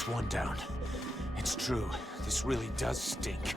That's one down. It's true. This really does stink.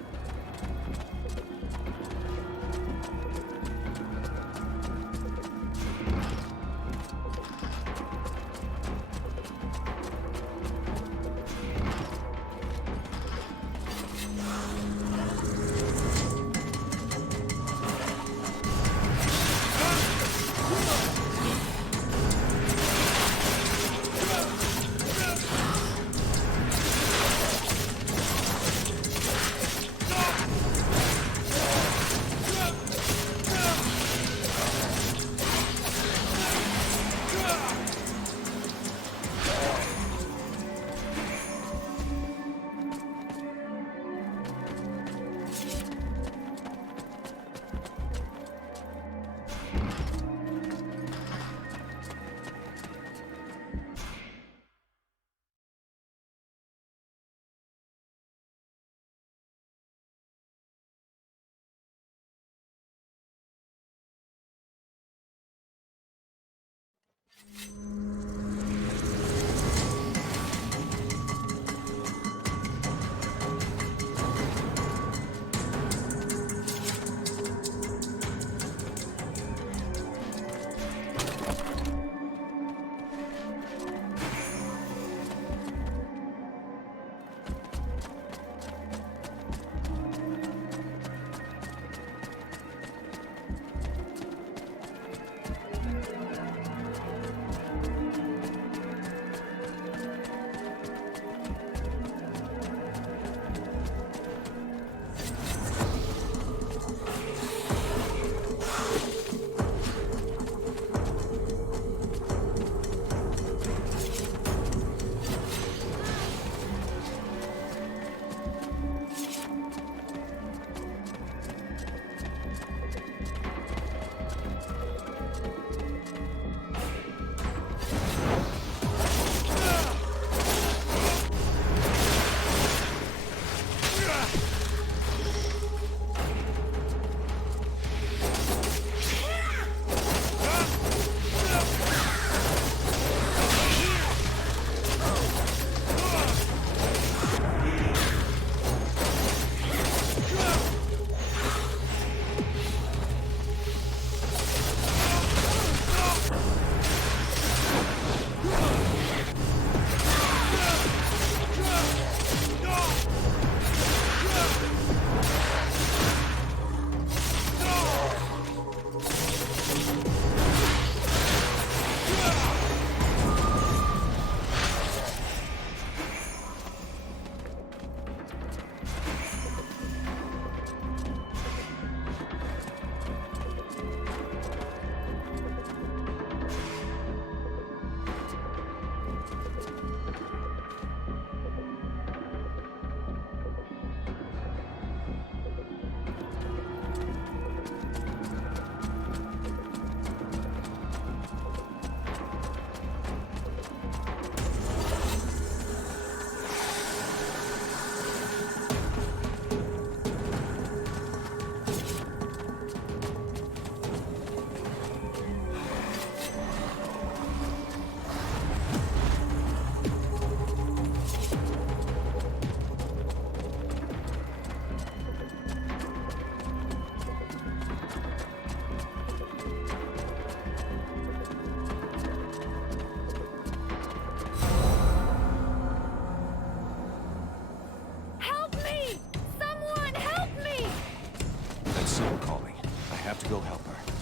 to go help her.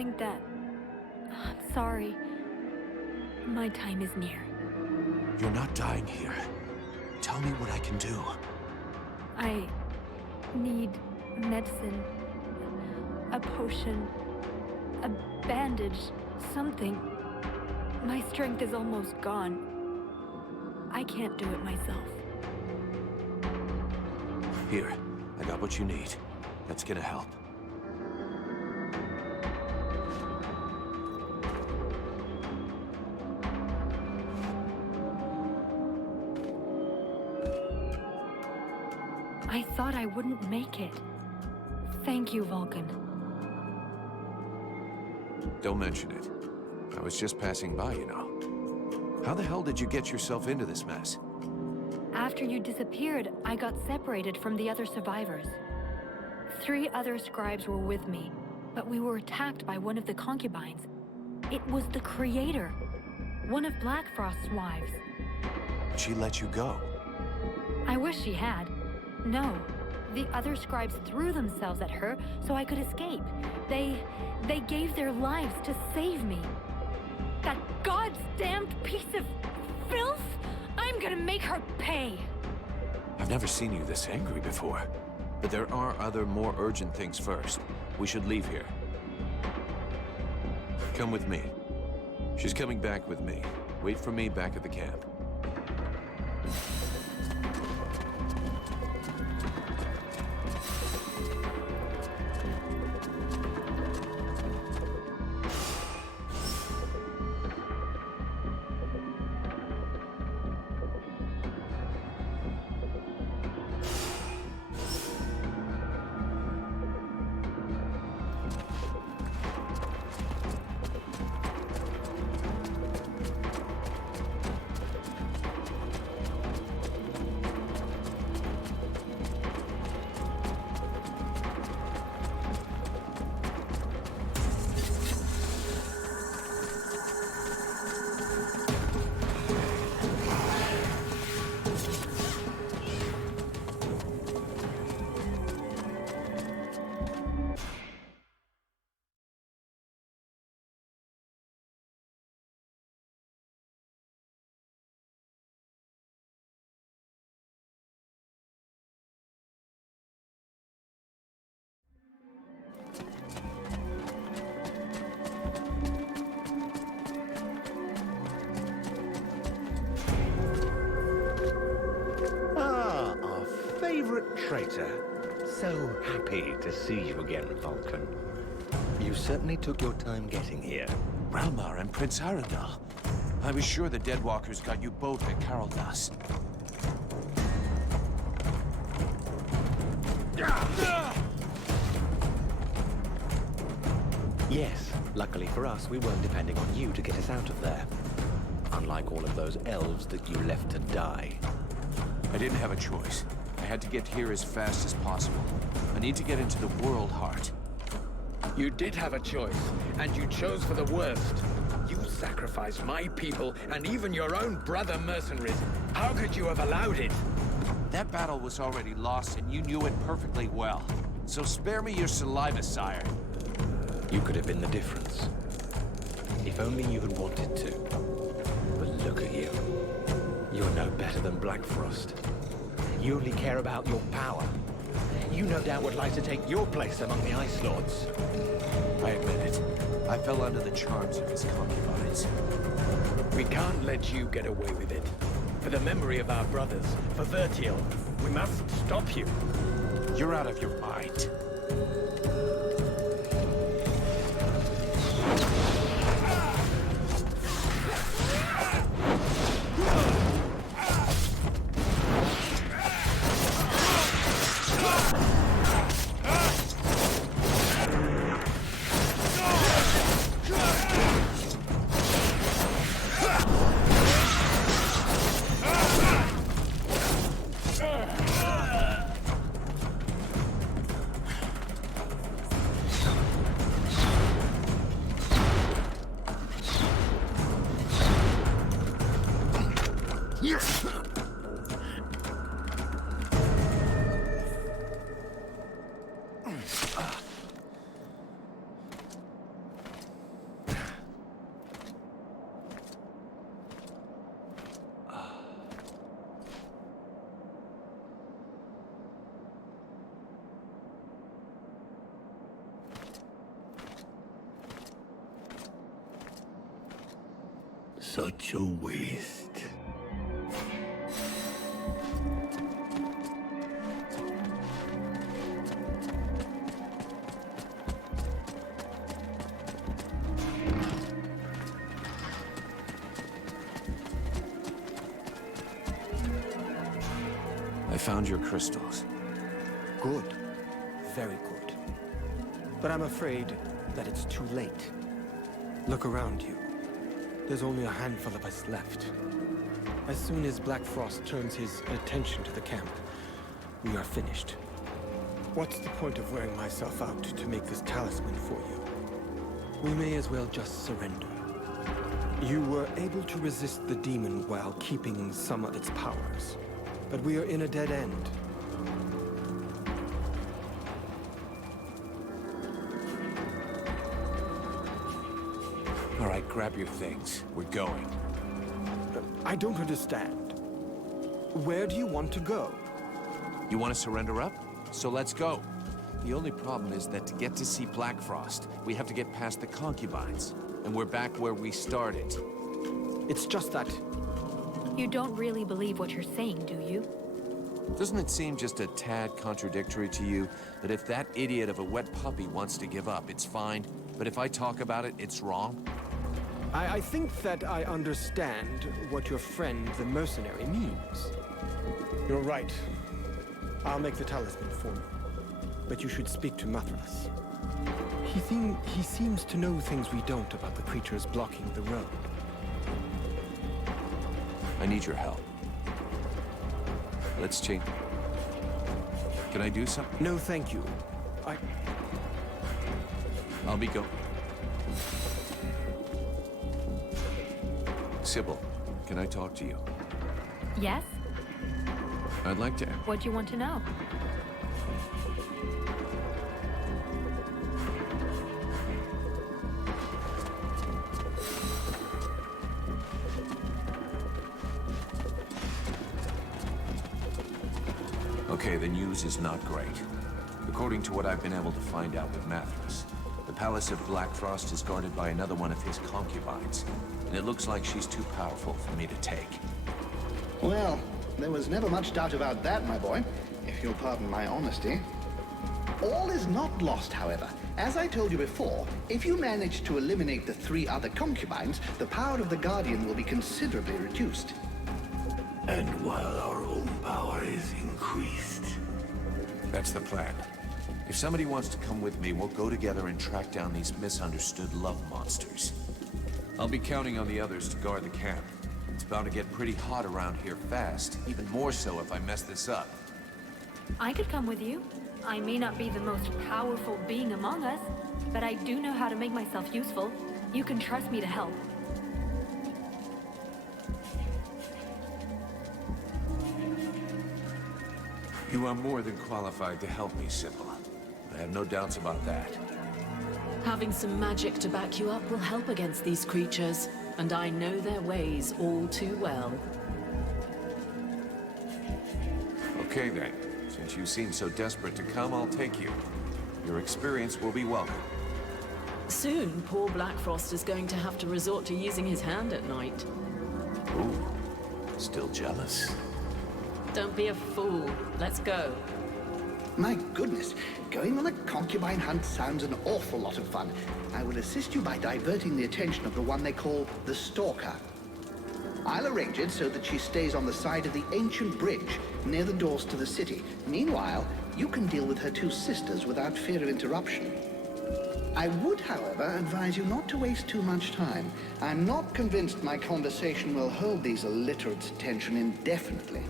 think that... I'm sorry. My time is near. You're not dying here. Tell me what I can do. I need medicine. A potion. A bandage. Something. My strength is almost gone. I can't do it myself. Here, I got what you need. That's gonna help. I thought I wouldn't make it. Thank you, Vulcan. Don't mention it. I was just passing by, you know. How the hell did you get yourself into this mess? After you disappeared, I got separated from the other survivors. 3 other scribes were with me, but we were attacked by one of the concubines. It was the Creator, one of Blackfrost's wives. She let you go. I wish she had. No. The other scribes threw themselves at her so I could escape. They gave their lives to save me. That goddamned piece of filth! I'm gonna make her pay! I've never seen you this angry before. But there are other, more urgent things first. We should leave here. Come with me. She's coming back with me. Wait for me back at the camp. Favorite traitor. So happy to see you again, Vulcan. You certainly took your time getting here. Relmar and Prince Arundel. I was sure the Deadwalkers got you both at Caroldas. Yes, luckily for us, we weren't depending on you to get us out of there. Unlike all of those elves that you left to die. I didn't have a choice. I had to get here as fast as possible. I need to get into the World Heart. You did have a choice, and you chose for the worst. You sacrificed my people and even your own brother mercenaries. How could you have allowed it? That battle was already lost, and you knew it perfectly well. So spare me your saliva, sire. You could have been the difference. If only you had wanted to. But look at you. You're no better than Blackfrost. You only care about your power. You no doubt would like to take your place among the Ice Lords. I admit it. I fell under the charms of his concubines. We can't let you get away with it. For the memory of our brothers, for Vertiel, we must stop you. You're out of your mind. Such a waste. I found your crystals. Good. Very good. But I'm afraid that it's too late. Look around you. There's only a handful of us left. As soon as Black Frost turns his attention to the camp, we are finished. What's the point of wearing myself out to make this talisman for you? We may as well just surrender. You were able to resist the demon while keeping some of its powers. But we are in a dead end. All right, grab your things. We're going. I don't understand. Where do you want to go? You want to surrender up? So let's go. The only problem is that to get to see Black Frost, we have to get past the concubines. And we're back where we started. It's just that... You don't really believe what you're saying, do you? Doesn't it seem just a tad contradictory to you that if that idiot of a wet puppy wants to give up, it's fine, but if I talk about it, it's wrong? I think that I understand what your friend, the mercenary, means. You're right. I'll make the talisman for you. But you should speak to Mathras. He seems to know things we don't about the creatures blocking the road. I need your help. Let's change. Can I do something? No, thank you. I'll be going. Sybil, can I talk to you? Yes? I'd like to... What do you want to know? Okay, the news is not great. According to what I've been able to find out with Mathras, the Palace of Black Frost is guarded by another one of his concubines, and it looks like she's too powerful for me to take. Well, there was never much doubt about that, my boy, if you'll pardon my honesty. All is not lost, however. As I told you before, if you manage to eliminate the 3 other concubines, the power of the Guardian will be considerably reduced. And while our own power is increased. That's the plan. If somebody wants to come with me, we'll go together and track down these misunderstood love monsters. I'll be counting on the others to guard the camp. It's bound to get pretty hot around here fast, even more so if I mess this up. I could come with you. I may not be the most powerful being among us, but I do know how to make myself useful. You can trust me to help. You are more than qualified to help me, Sybil. I have no doubts about that. Having some magic to back you up will help against these creatures, and I know their ways all too well. Okay then. Since you seem so desperate to come, I'll take you. Your experience will be welcome. Soon, poor Black Frost is going to have to resort to using his hand at night. Ooh, still jealous. Don't be a fool. Let's go. My goodness, going on a concubine hunt sounds an awful lot of fun. I will assist you by diverting the attention of the one they call the Stalker. I'll arrange it so that she stays on the side of the ancient bridge near the doors to the city. Meanwhile, you can deal with her 2 sisters without fear of interruption. I would, however, advise you not to waste too much time. I'm not convinced my conversation will hold these illiterates' attention indefinitely.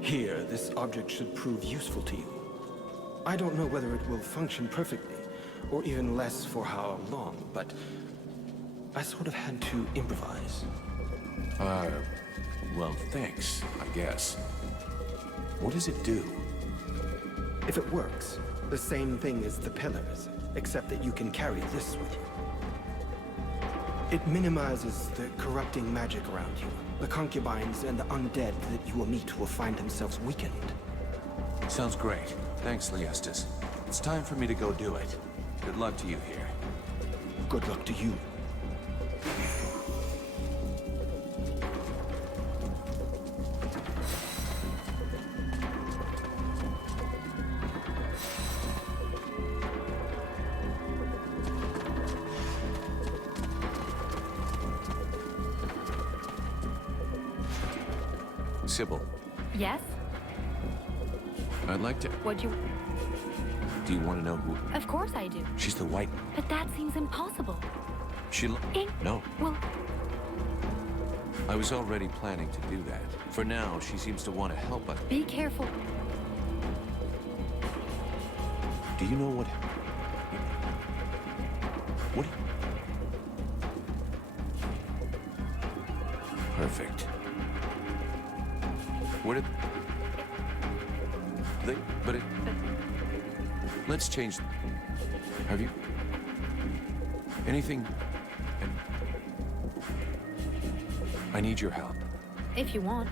Here, this object should prove useful to you. I don't know whether it will function perfectly, or even less for how long, but I sort of had to improvise. Well, thanks, I guess. What does it do? If it works, the same thing as the pillars, except that you can carry this with you. It minimizes the corrupting magic around you. The concubines and the undead that you will meet will find themselves weakened. Sounds great. Thanks, Leestas. It's time for me to go do it. Good luck to you here. Good luck to you. Sybil, Yes? I'd like to... What'd you... Do you want to know who... Of course I do. She's the white... But that seems impossible. She... No. Well, I was already planning to do that. For now, she seems to want to help us. be careful. Do you know what... What... Perfect. Where did... They... But it... Let's change... Have you... Anything... I need your help. If you want.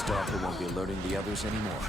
stalker won't be alerting the others anymore.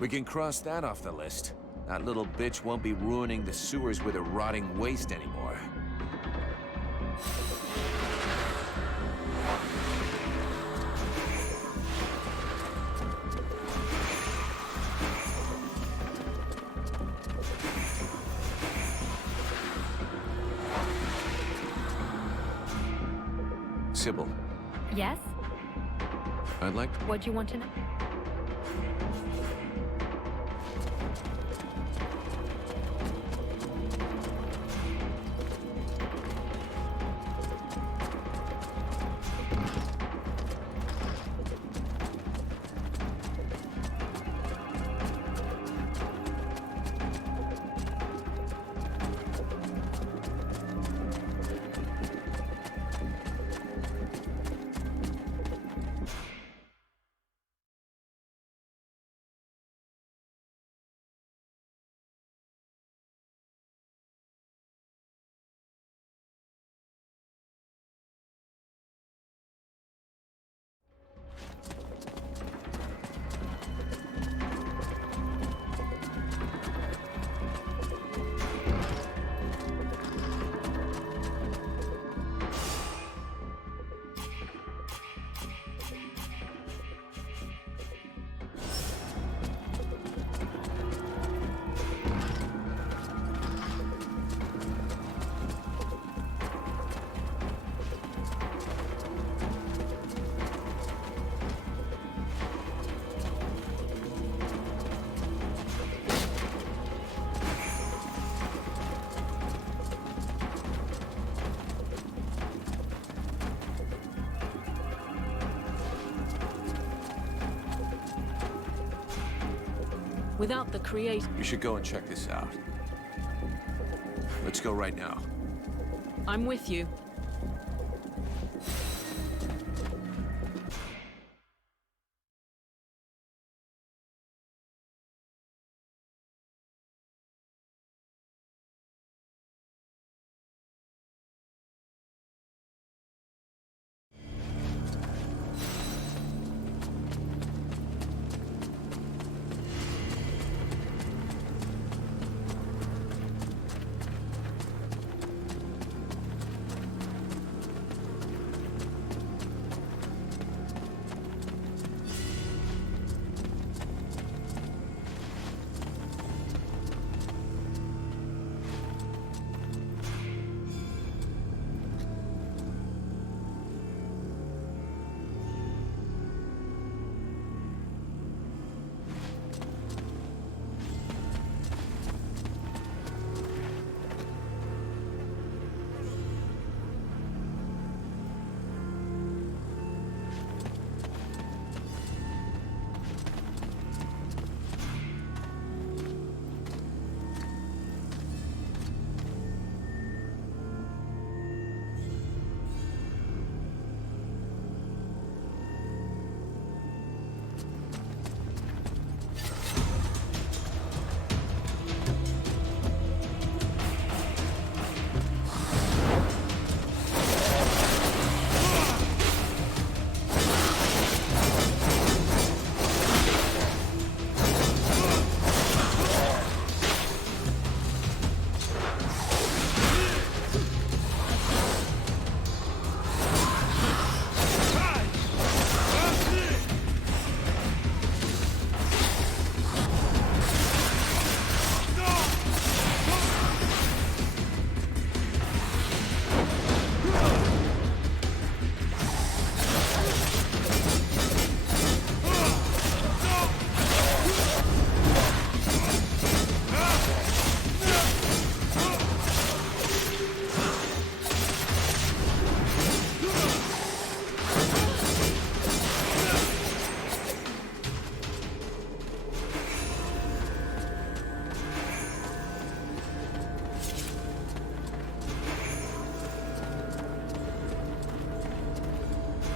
We can cross that off the list. That little bitch won't be ruining the sewers with her rotting waste anymore. Sybil, Yes? I'd like to... What'd you want to know? Without the creator... You should go and check this out. Let's go right now. I'm with you.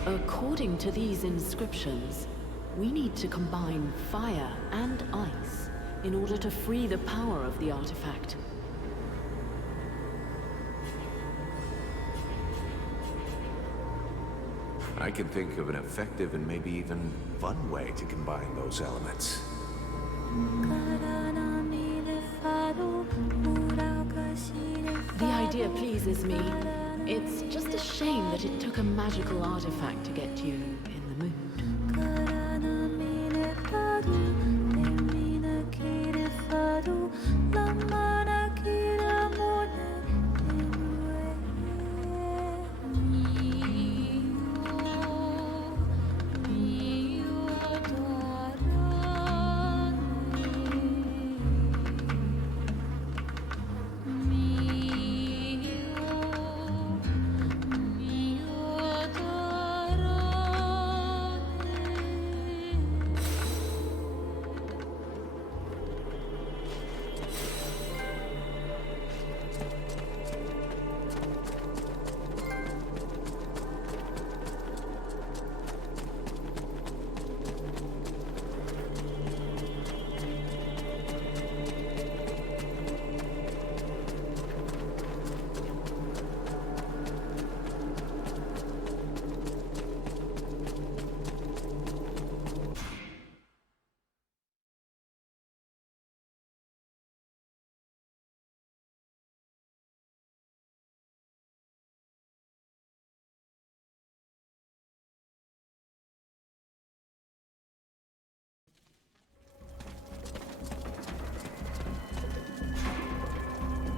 According to these inscriptions, we need to combine fire and ice in order to free the power of the artifact. I can think of an effective and maybe even fun way to combine those elements. The idea pleases me. It's just a shame that it took a magical artifact to get you in the mood.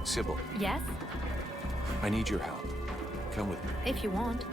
Sybil, Yes? I need your help. Come with me. If you want.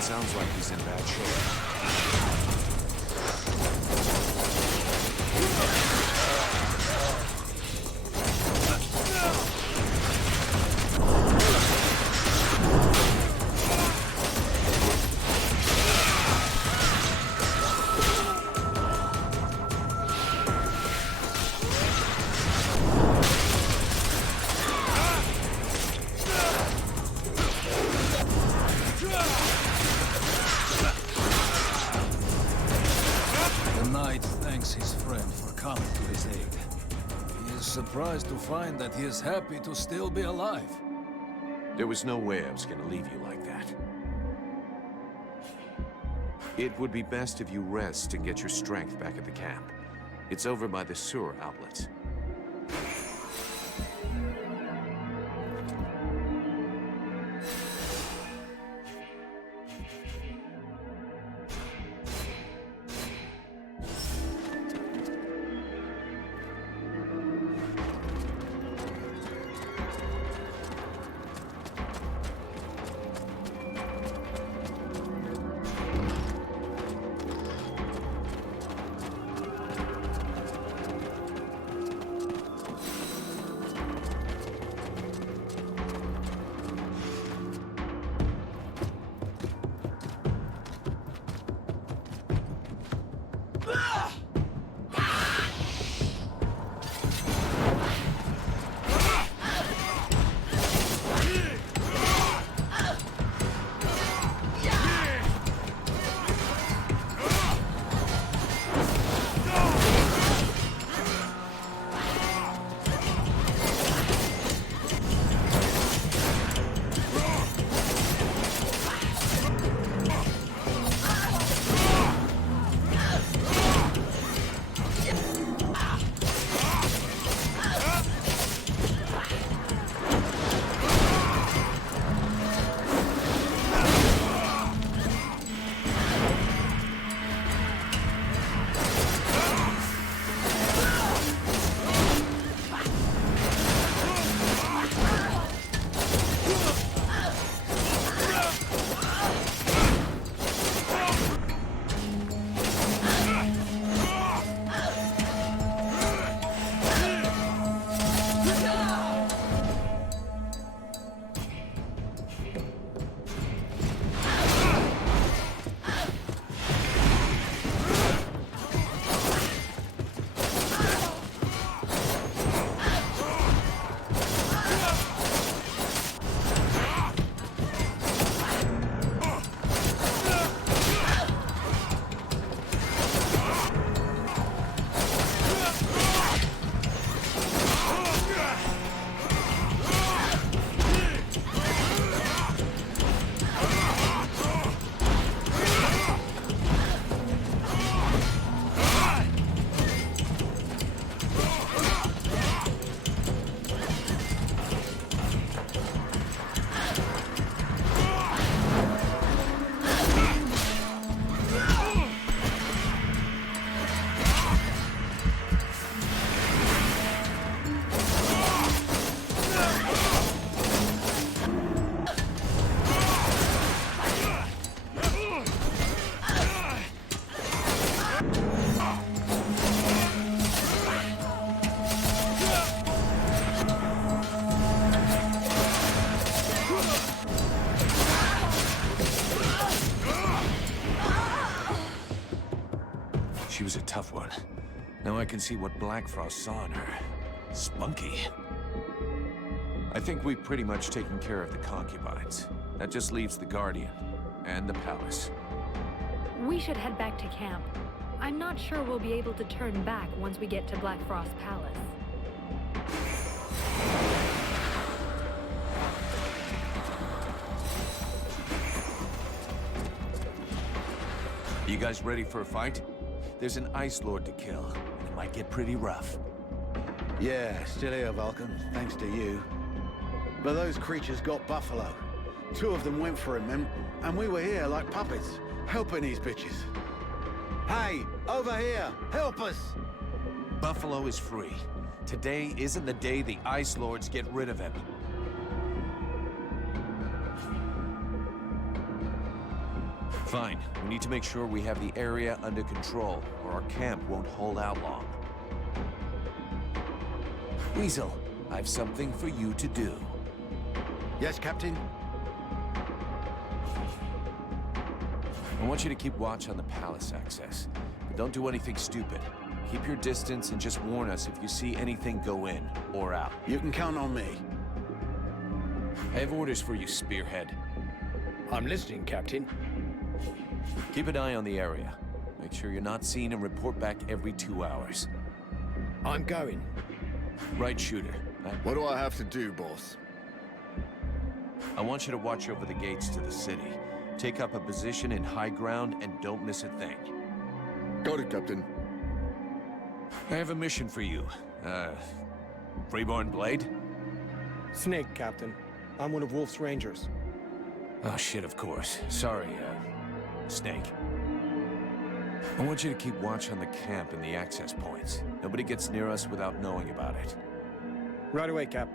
Sounds like he's in bad shape. Surprised to find that he is happy to still be alive. There was no way I was gonna leave you like that. It would be best if you rest and get your strength back at the camp. It's over by the sewer outlets. tough one. Now I can see what Blackfrost saw in her. Spunky. I think we've pretty much taken care of the concubines. That just leaves the Guardian and the palace. We should head back to camp. I'm not sure we'll be able to turn back once we get to Blackfrost Palace. You guys ready for a fight? There's an Ice Lord to kill, and it might get pretty rough. Yeah, still here, Vulcan, thanks to you. But those creatures got Buffalo. 2 of them went for him, and we were here like puppets, helping these bitches. Hey, over here, help us! Buffalo is free. Today isn't the day the Ice Lords get rid of him. Fine. We need to make sure we have the area under control, or our camp won't hold out long. Weasel, I've something for you to do. Yes, Captain? I want you to keep watch on the palace access, but don't do anything stupid. Keep your distance and just warn us if you see anything go in or out. You can count on me. I have orders for you, Spearhead. I'm listening, Captain. Keep an eye on the area. Make sure you're not seen and report back every 2 hours. I'm going. Right, Shooter. What do I have to do, boss? I want you to watch over the gates to the city. Take up a position in high ground and don't miss a thing. Got it, Captain. I have a mission for you. Freeborn Blade? Snake, Captain. I'm one of Wolf's Rangers. Oh shit, of course. Sorry, Snake. I want you to keep watch on the camp and the access points. Nobody gets near us without knowing about it. Right away, Cap.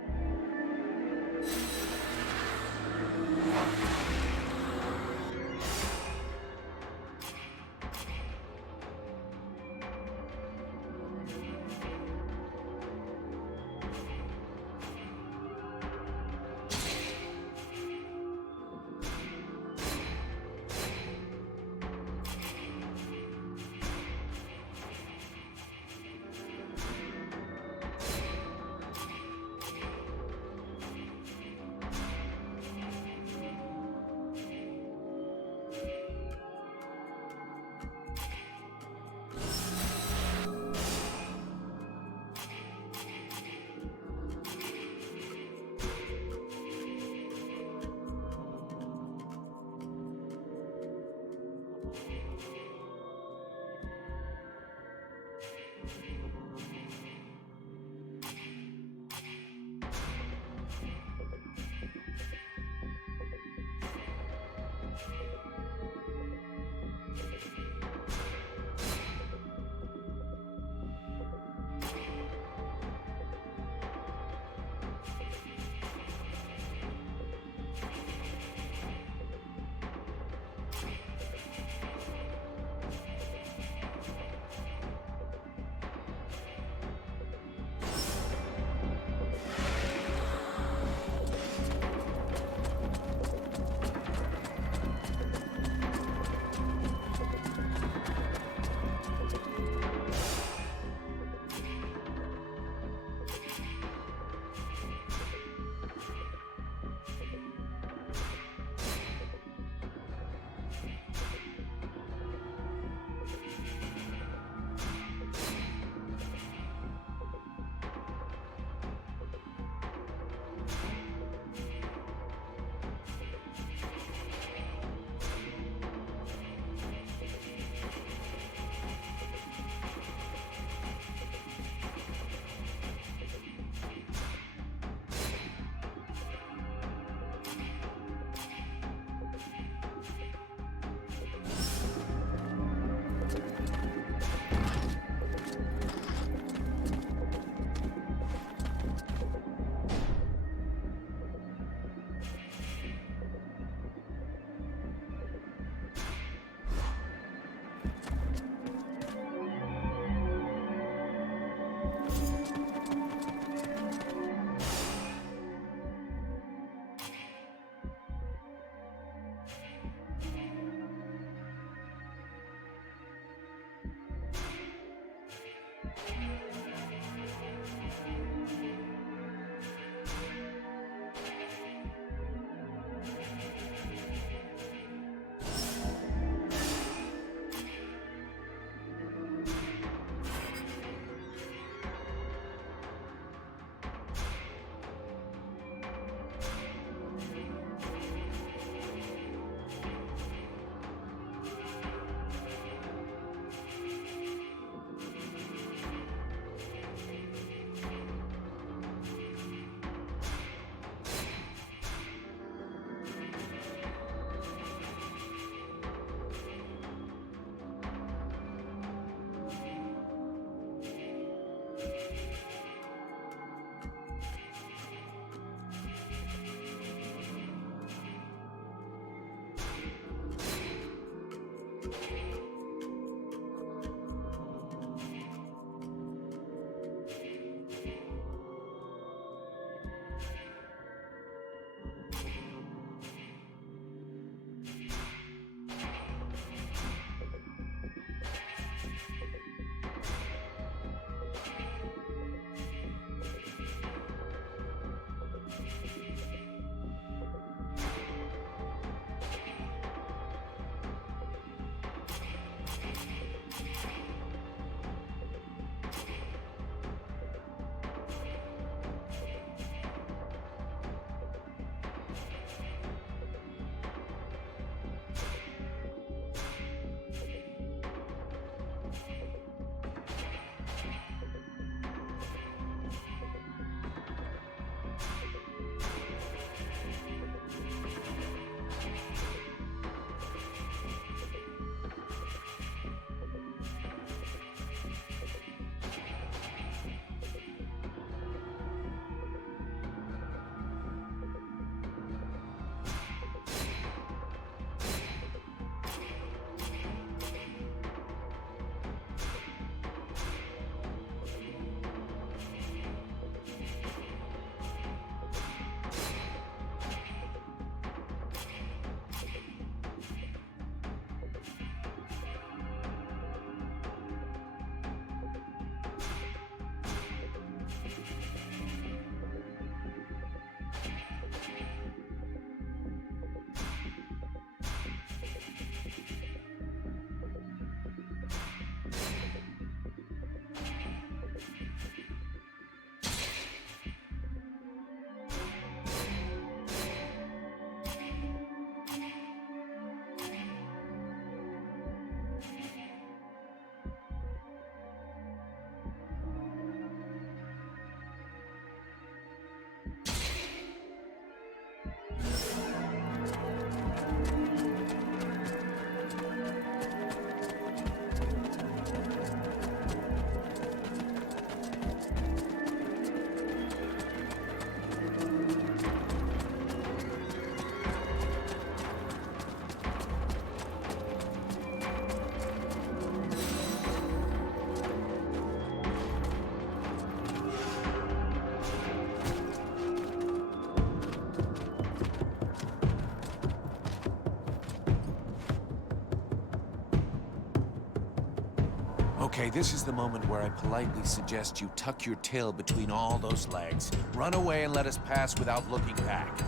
Okay, this is the moment where I politely suggest you tuck your tail between all those legs. Run away and let us pass without looking back.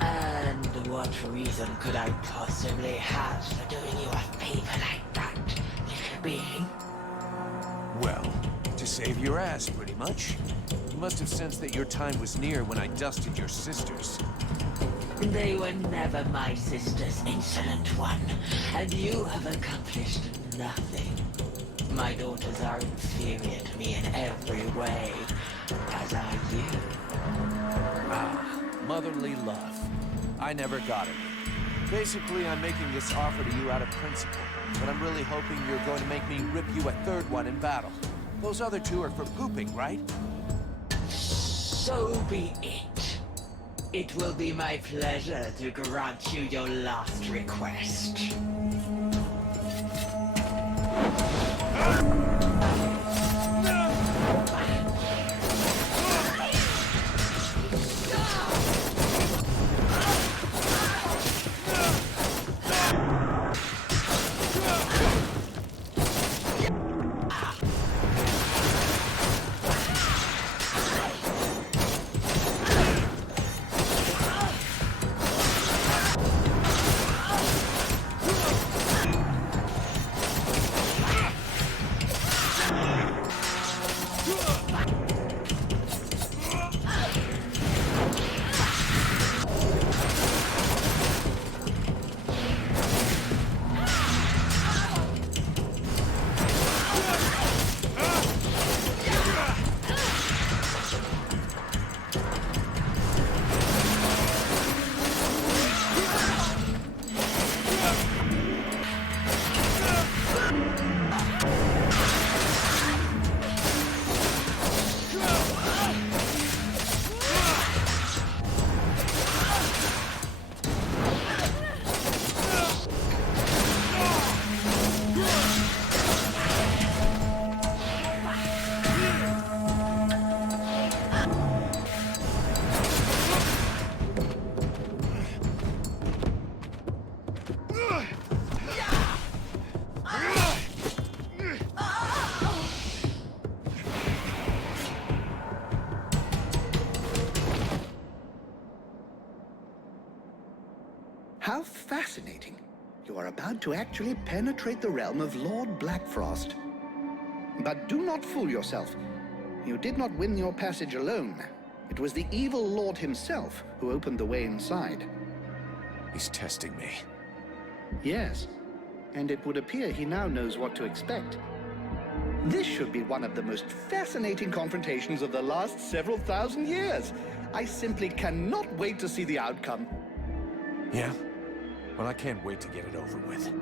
And what reason could I possibly have for doing you a favor like that, little being? Well, to save your ass, pretty much. You must have sensed that your time was near when I dusted your sisters. They were never my sisters, insolent one, and you have accomplished nothing. My daughters are inferior to me in every way, as are you. Ah, motherly love. I never got it. Basically, I'm making this offer to you out of principle, but I'm really hoping you're going to make me rip you a third one in battle. Those other two are for pooping, right? So be it. It will be my pleasure to grant you your last request. How fascinating. You are about to actually penetrate the realm of Lord Blackfrost. But do not fool yourself. You did not win your passage alone. It was the evil Lord himself who opened the way inside. He's testing me. Yes, and it would appear he now knows what to expect. This should be one of the most fascinating confrontations of the last several thousand years. I simply cannot wait to see the outcome. Yeah? Well, I can't wait to get it over with.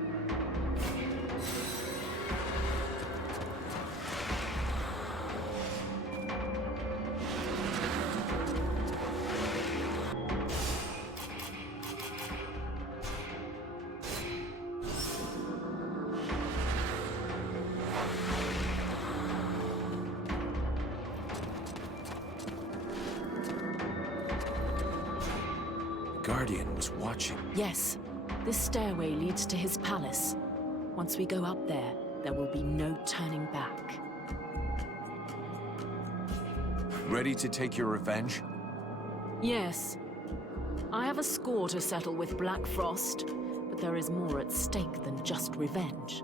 Guardian was watching. Yes. This stairway leads to his palace. Once we go up there, there will be no turning back. Ready to take your revenge? Yes. I have a score to settle with Blackfrost, but there is more at stake than just revenge.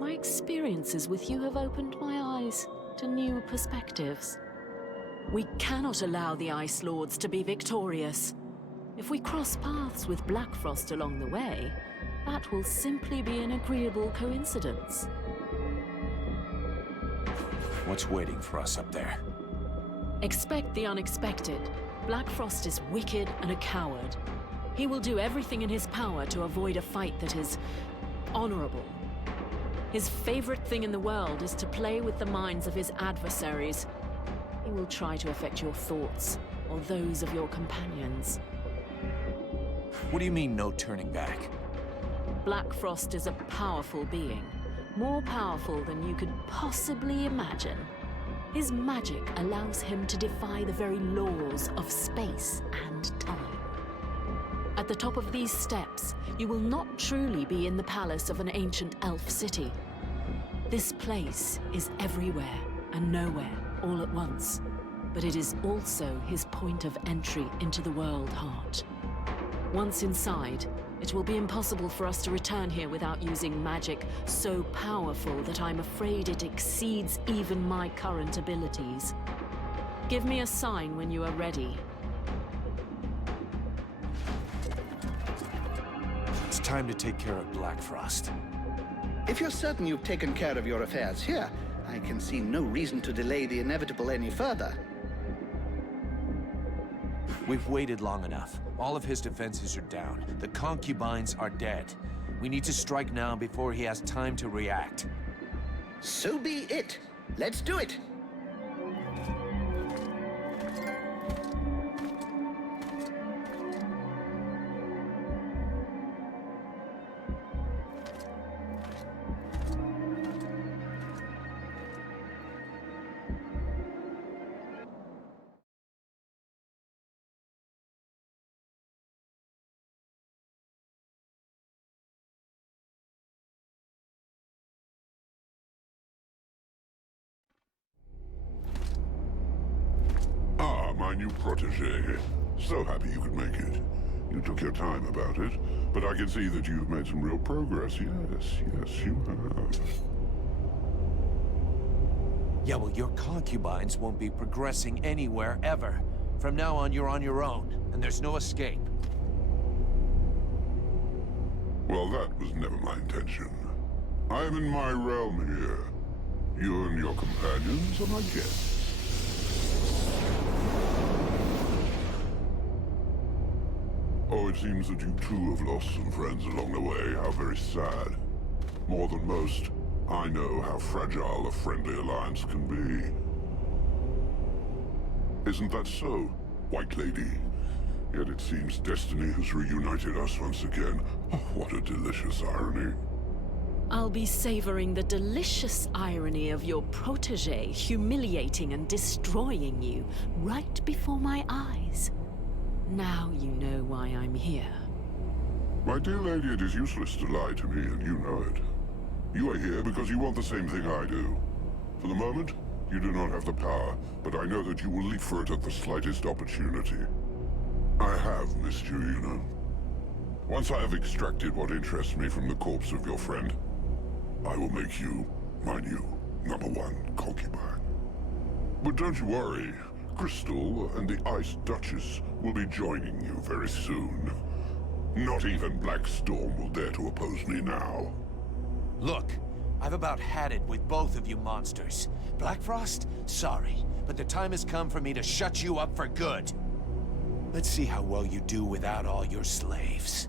My experiences with you have opened my eyes to new perspectives. We cannot allow the Ice Lords to be victorious. If we cross paths with Blackfrost along the way, that will simply be an agreeable coincidence. What's waiting for us up there? Expect the unexpected. Blackfrost is wicked and a coward. He will do everything in his power to avoid a fight that is honorable. His favorite thing in the world is to play with the minds of his adversaries. He will try to affect your thoughts, or those of your companions. What do you mean, no turning back? Blackfrost is a powerful being, more powerful than you could possibly imagine. His magic allows him to defy the very laws of space and time. At the top of these steps, you will not truly be in the palace of an ancient elf city. This place is everywhere and nowhere all at once, but it is also his point of entry into the world heart. Once inside, it will be impossible for us to return here without using magic so powerful that I'm afraid it exceeds even my current abilities. Give me a sign when you are ready. It's time to take care of Blackfrost. If you're certain you've taken care of your affairs here, I can see no reason to delay the inevitable any further. We've waited long enough. All of his defenses are down. The concubines are dead. We need to strike now before he has time to react. So be it. Let's do it. Ah, my new protege. So happy you could make it. You took your time about it, but I can see that you've made some real progress. Yes, you have. Yeah, well, your concubines won't be progressing anywhere ever. From now on, you're on your own, and there's no escape. Well, that was never my intention. I am in my realm here. You and your companions are my guests. Oh, it seems that you too have lost some friends along the way. How very sad. More than most, I know how fragile a friendly alliance can be. Isn't that so, White Lady? Yet it seems destiny has reunited us once again. Oh, what a delicious irony. I'll be savoring the delicious irony of your protege humiliating and destroying you right before my eyes. Now you know why I'm here. My dear lady, it is useless to lie to me, and you know it. You are here because you want the same thing I do. For the moment, you do not have the power, but I know that you will leap for it at the slightest opportunity. I have missed you, you know. Once I have extracted what interests me from the corpse of your friend, I will make you my new #1 concubine. But don't you worry, Crystal and the Ice Duchess will be joining you very soon. Not even Black Storm will dare to oppose me now. Look, I've about had it with both of you monsters. Black Frost, sorry, but the time has come for me to shut you up for good. Let's see how well you do without all your slaves.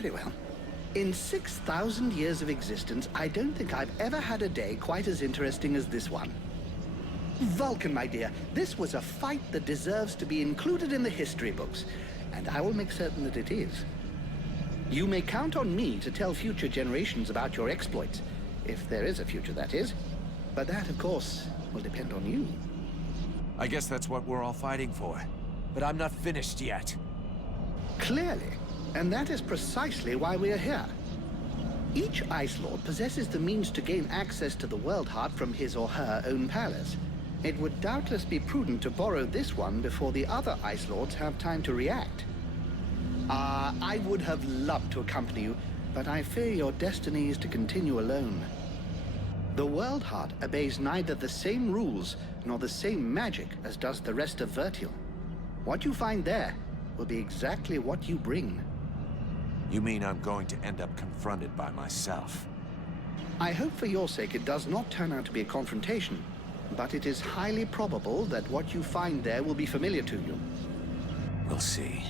Very well. In 6,000 years of existence, I don't think I've ever had a day quite as interesting as this one. Vulcan, my dear, this was a fight that deserves to be included in the history books, and I will make certain that it is. You may count on me to tell future generations about your exploits, if there is a future, that is. But that, of course, will depend on you. I guess that's what we're all fighting for. But I'm not finished yet. Clearly. And that is precisely why we are here. Each Ice Lord possesses the means to gain access to the World Heart from his or her own palace. It would doubtless be prudent to borrow this one before the other Ice Lords have time to react. I would have loved to accompany you, but I fear your destiny is to continue alone. The World Heart obeys neither the same rules nor the same magic as does the rest of Vertial. What you find there will be exactly what you bring. You mean I'm going to end up confronted by myself? I hope for your sake it does not turn out to be a confrontation, but it is highly probable that what you find there will be familiar to you. We'll see.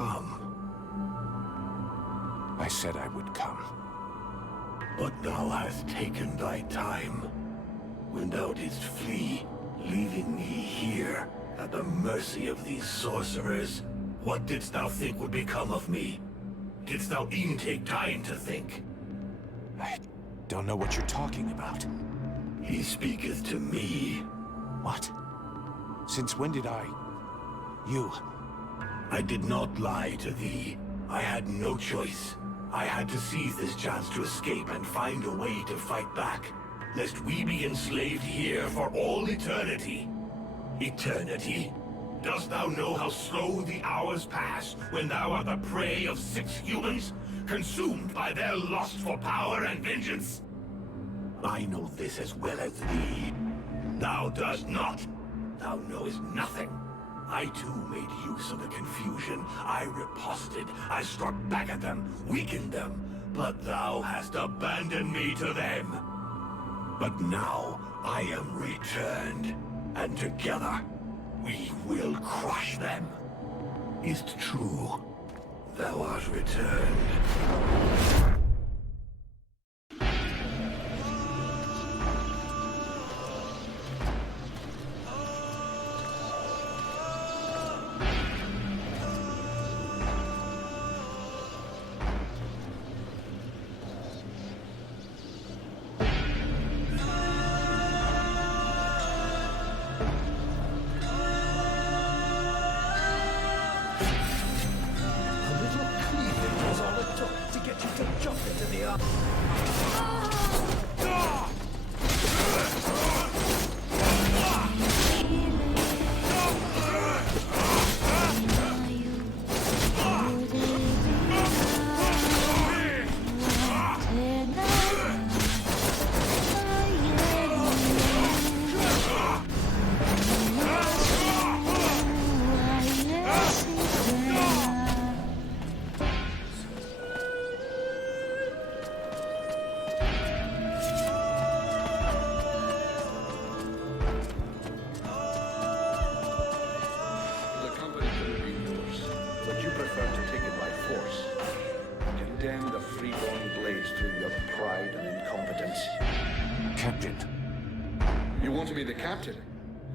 come. I said I would come. But thou hast taken thy time. When thou didst flee, leaving me here at the mercy of these sorcerers, what didst thou think would become of me? Didst thou e'en take time to think? I don't know what you're talking about. He speaketh to me. What? Since when did I... You... I did not lie to thee. I had no choice. I had to seize this chance to escape and find a way to fight back, lest we be enslaved here for all eternity. Eternity? Dost thou know how slow the hours pass when thou art the prey of 6 humans, consumed by their lust for power and vengeance? I know this as well as thee. Thou dost not. Thou knowest nothing. I too made use of the confusion. I riposted. I struck back at them, weakened them. But thou hast abandoned me to them. But now I am returned, and together we will crush them. Is't true? Thou art returned.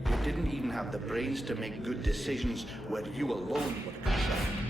You didn't even have the brains to make good decisions where you alone were concerned.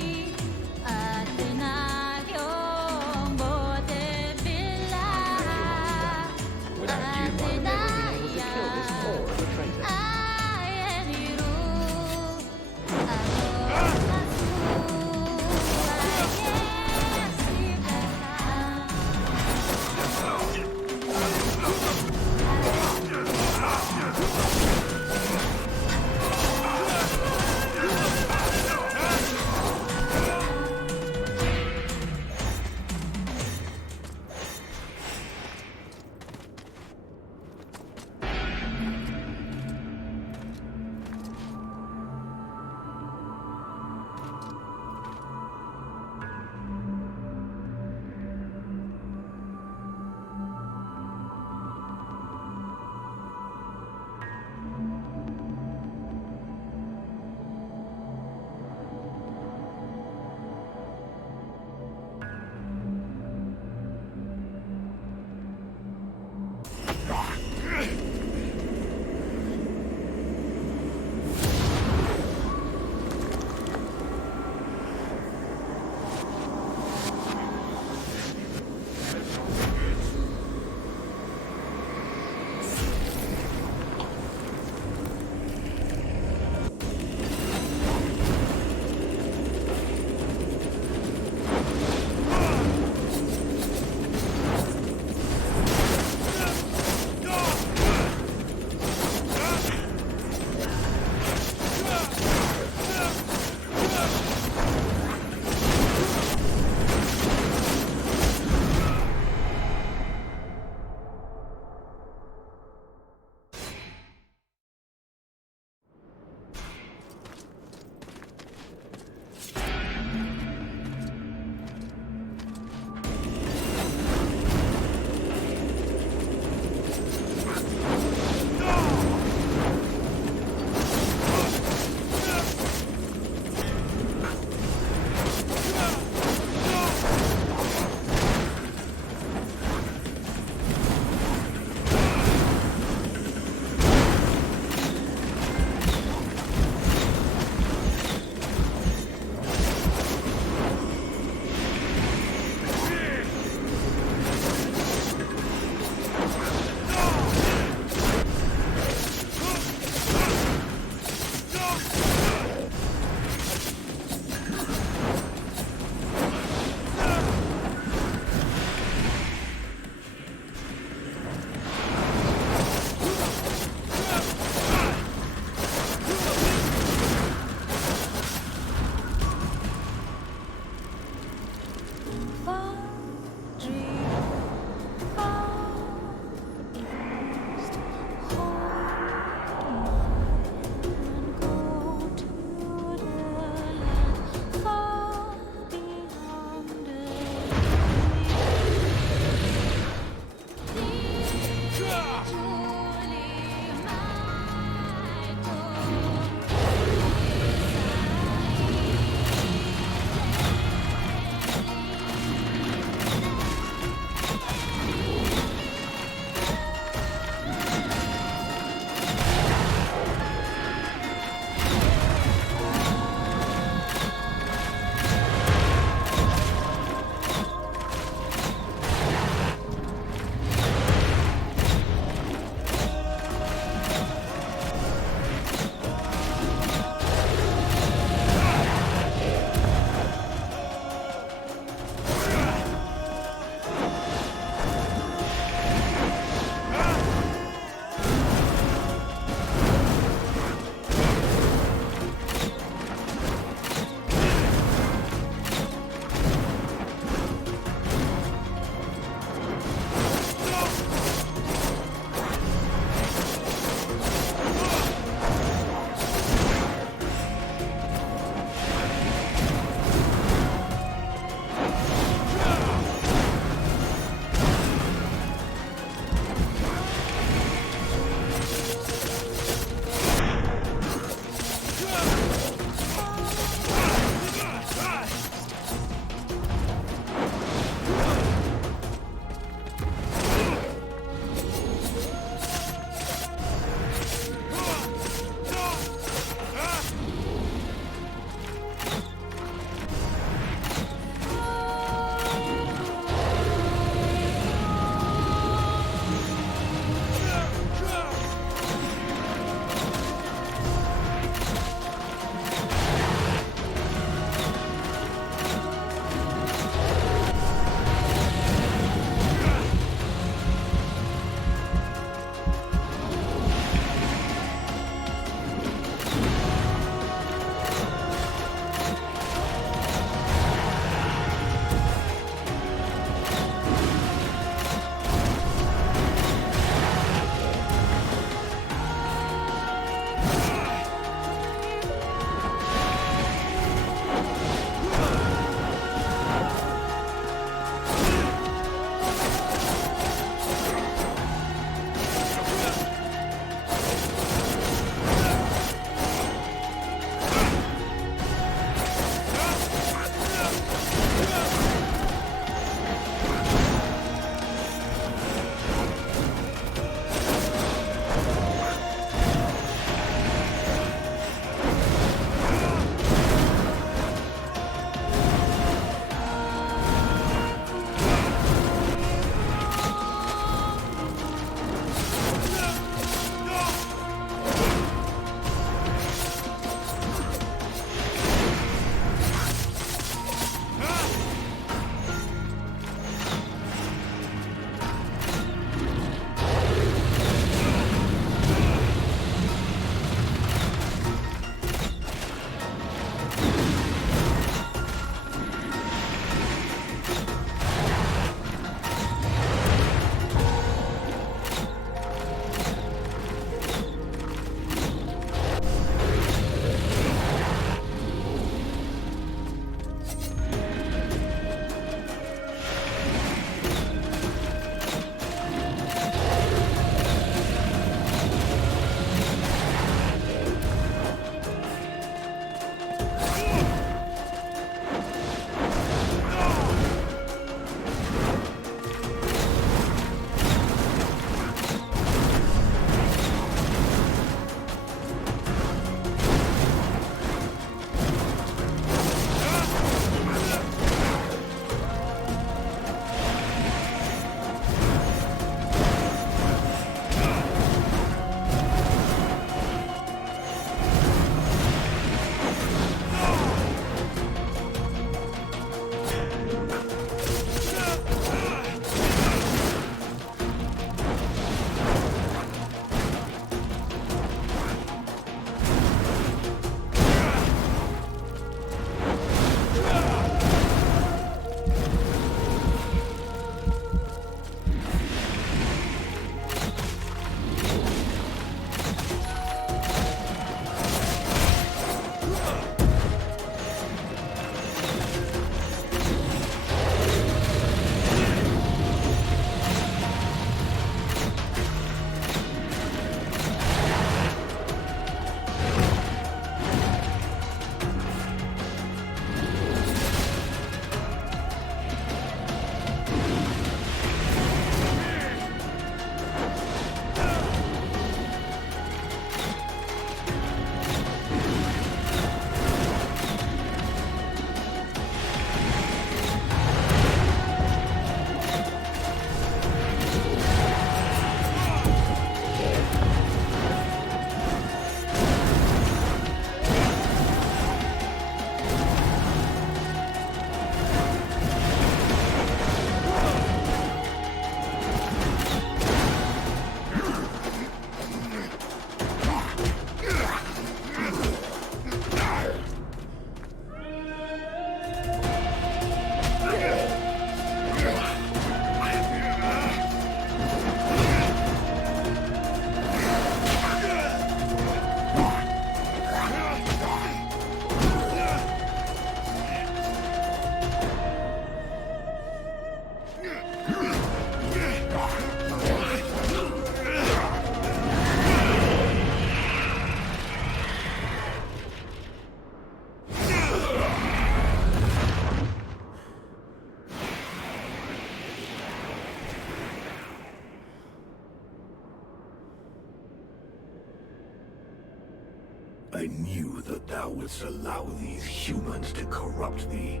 I knew that thou wouldst allow these humans to corrupt thee.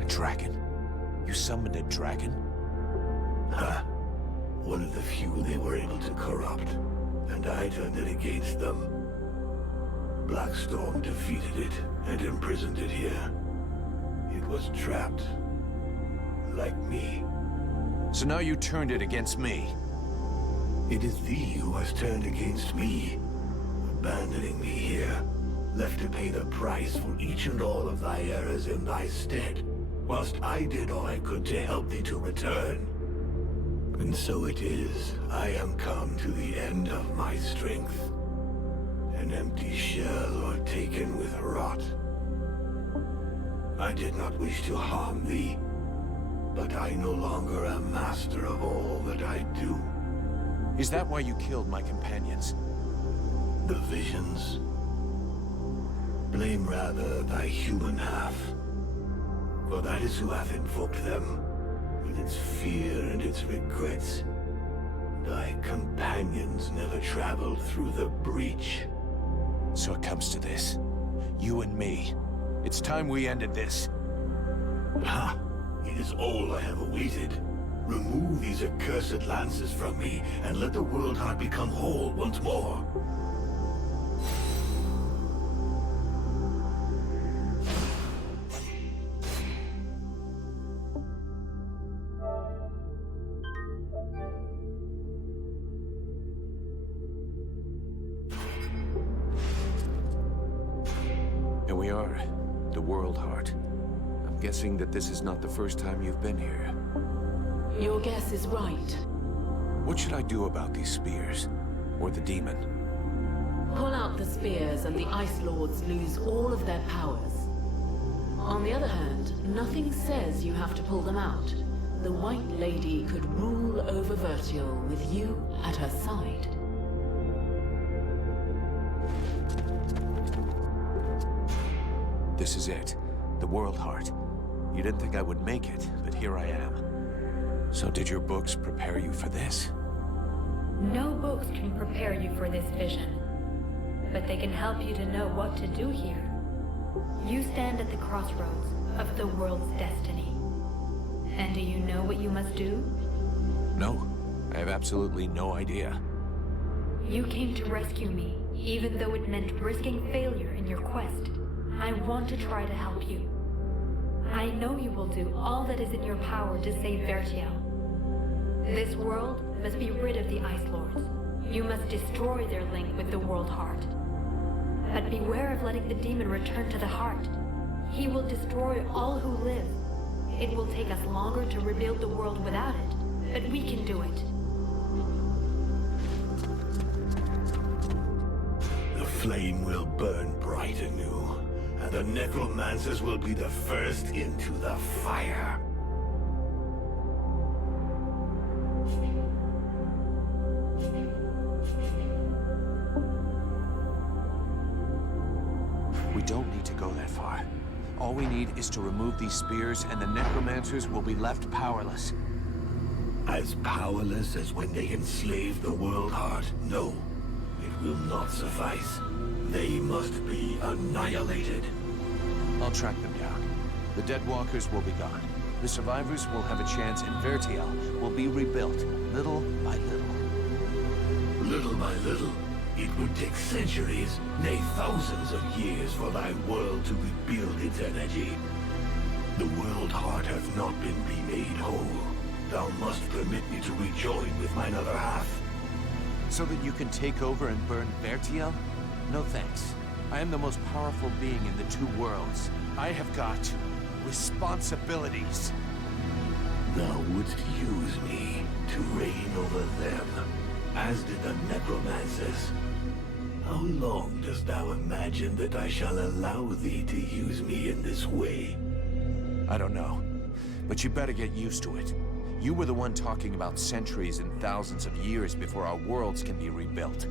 A dragon? You summoned a dragon? Ha! One of the few they were able to corrupt, and I turned it against them. Blackstorm defeated it and imprisoned it here. It was trapped, like me. So now you turned it against me. It is thee who has turned against me, abandoning me here, left to pay the price for each and all of thy errors in thy stead, whilst I did all I could to help thee to return. And so it is, I am come to the end of my strength. An empty shell or taken with rot. I did not wish to harm thee, but I no longer am master of all that I do. Is that why you killed my companions? The visions? Blame rather thy human half, for that is who hath invoked them, with its fear and its regrets. Thy companions never traveled through the breach. So it comes to this. You and me. It's time we ended this. Ha! It is all I have awaited. Remove these accursed lances from me, and let the world heart become whole once more. Here we are, the World Heart. I'm guessing that this is not the first time you've been here. Your guess is right. What should I do about these spears? Or the demon? Pull out the spears and the Ice Lords lose all of their powers. On the other hand, nothing says you have to pull them out. The White Lady could rule over Vertial with you at her side. This is it. The World Heart. You didn't think I would make it, but here I am. So did your books prepare you for this? No books can prepare you for this vision, but they can help you to know what to do here. You stand at the crossroads of the world's destiny. And do you know what you must do? No. I have absolutely no idea. You came to rescue me, even though it meant risking failure in your quest. I want to try to help you. I know you will do all that is in your power to save Vertial. This world must be rid of the Ice Lords. You must destroy their link with the World Heart. But beware of letting the demon return to the heart. He will destroy all who live. It will take us longer to rebuild the world without it, but we can do it. The flame will burn bright anew, and the necromancers will be the first into the fire. We don't need to go that far. All we need is to remove these spears, and the necromancers will be left powerless. As powerless as when they enslaved the World Heart? No, it will not suffice. They must be annihilated. I'll track them down. The dead walkers will be gone. The survivors will have a chance, and Vertial will be rebuilt, little by little. Little by little, it would take centuries, nay thousands of years for thy world to rebuild its energy. The World Heart hath not been remade whole. Thou must permit me to rejoin with mine other half. So that you can take over and burn Vertial? No thanks. I am the most powerful being in the two worlds. I have got responsibilities. Thou wouldst use me to reign over them, as did the necromancers. How long dost thou imagine that I shall allow thee to use me in this way? I don't know, but you better get used to it. You were the one talking about centuries and thousands of years before our worlds can be rebuilt.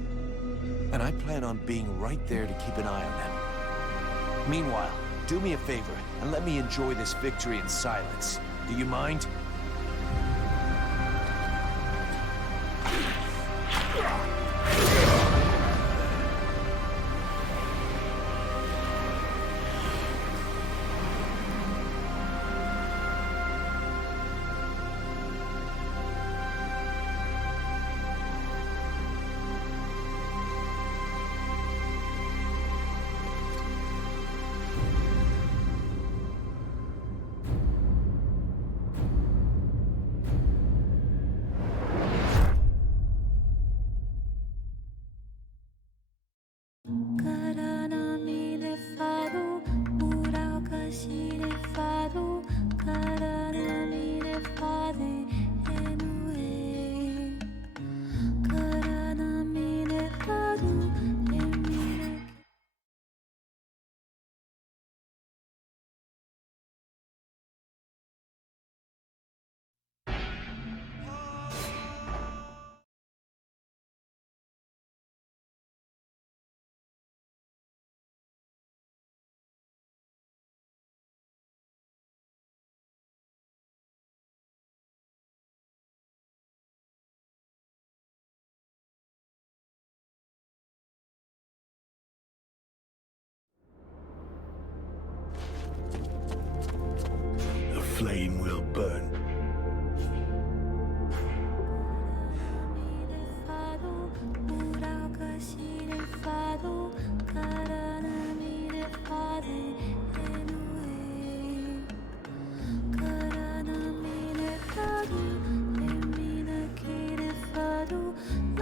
And I plan on being right there to keep an eye on them. Meanwhile, do me a favor and let me enjoy this victory in silence. Do you mind? flame will burn.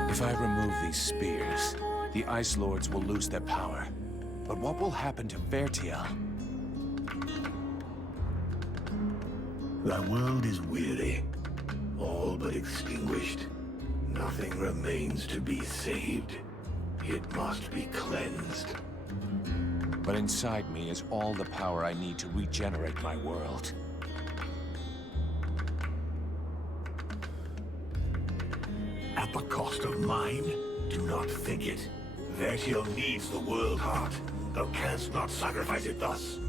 If I remove these spears, the Ice Lords will lose their power. But what will happen to Vertiel? The world is weary, all but extinguished. Nothing remains to be saved. It must be cleansed. But inside me is all the power I need to regenerate my world. At the cost of mine? Do not think it. Vertiel needs the World Heart. Thou canst not sacrifice it thus.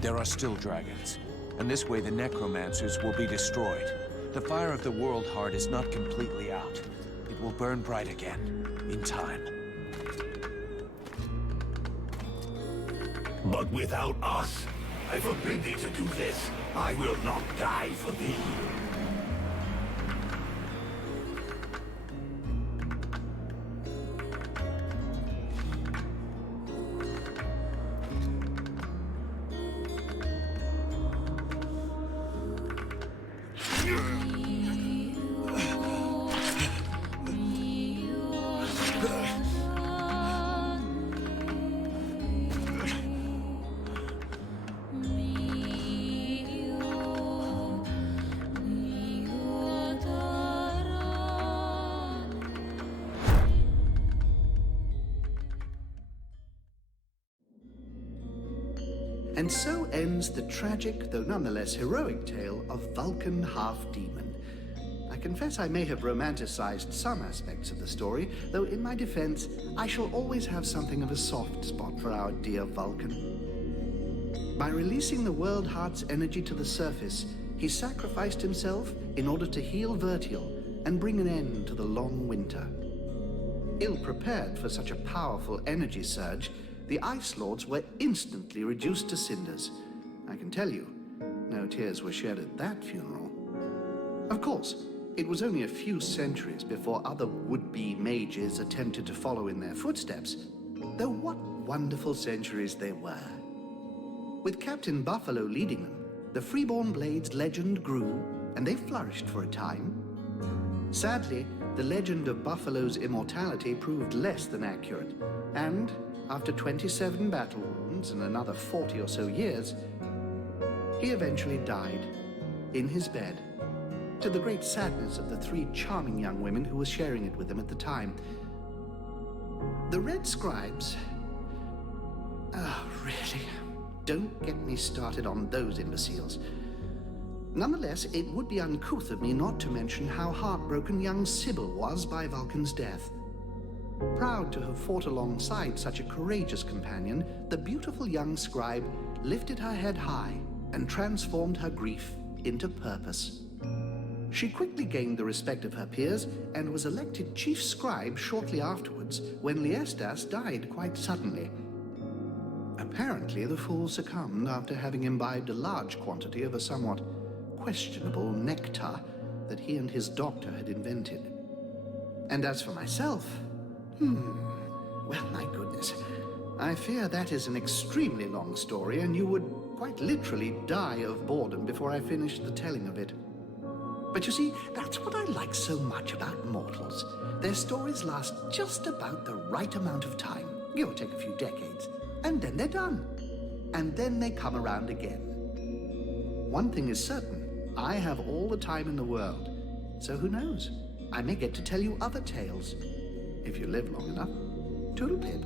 There are still dragons, and this way the necromancers will be destroyed. The fire of the World Heart is not completely out. It will burn bright again, in time. But without us, I forbid thee to do this. I will not die for thee. And so ends the tragic, though nonetheless heroic tale of Vulcan Half-Demon. I confess I may have romanticized some aspects of the story, though in my defense, I shall always have something of a soft spot for our dear Vulcan. By releasing the World Heart's energy to the surface, he sacrificed himself in order to heal Vertiel and bring an end to the long winter. Ill-prepared for such a powerful energy surge, the Ice Lords were instantly reduced to cinders. I can tell you, no tears were shed at that funeral. Of course, it was only a few centuries before other would-be mages attempted to follow in their footsteps, though what wonderful centuries they were. With Captain Buffalo leading them, the Freeborn Blades legend grew, and they flourished for a time. Sadly, the legend of Buffalo's immortality proved less than accurate, and after 27 battle wounds and another 40 or so years, he eventually died in his bed, to the great sadness of the 3 charming young women who were sharing it with him at the time. The Red Scribes... Oh, really? Don't get me started on those imbeciles. Nonetheless, it would be uncouth of me not to mention how heartbroken young Sybil was by Vulcan's death. Proud to have fought alongside such a courageous companion, the beautiful young scribe lifted her head high and transformed her grief into purpose. She quickly gained the respect of her peers and was elected chief scribe shortly afterwards when Liestas died quite suddenly. Apparently, the fool succumbed after having imbibed a large quantity of a somewhat questionable nectar that he and his doctor had invented. And as for myself... well, my goodness. I fear that is an extremely long story, and you would quite literally die of boredom before I finished the telling of it. But you see, that's what I like so much about mortals. Their stories last just about the right amount of time, give or take a few decades, and then they're done. And then they come around again. One thing is certain, I have all the time in the world, so who knows? I may get to tell you other tales. If you live long enough. Toodle-pip.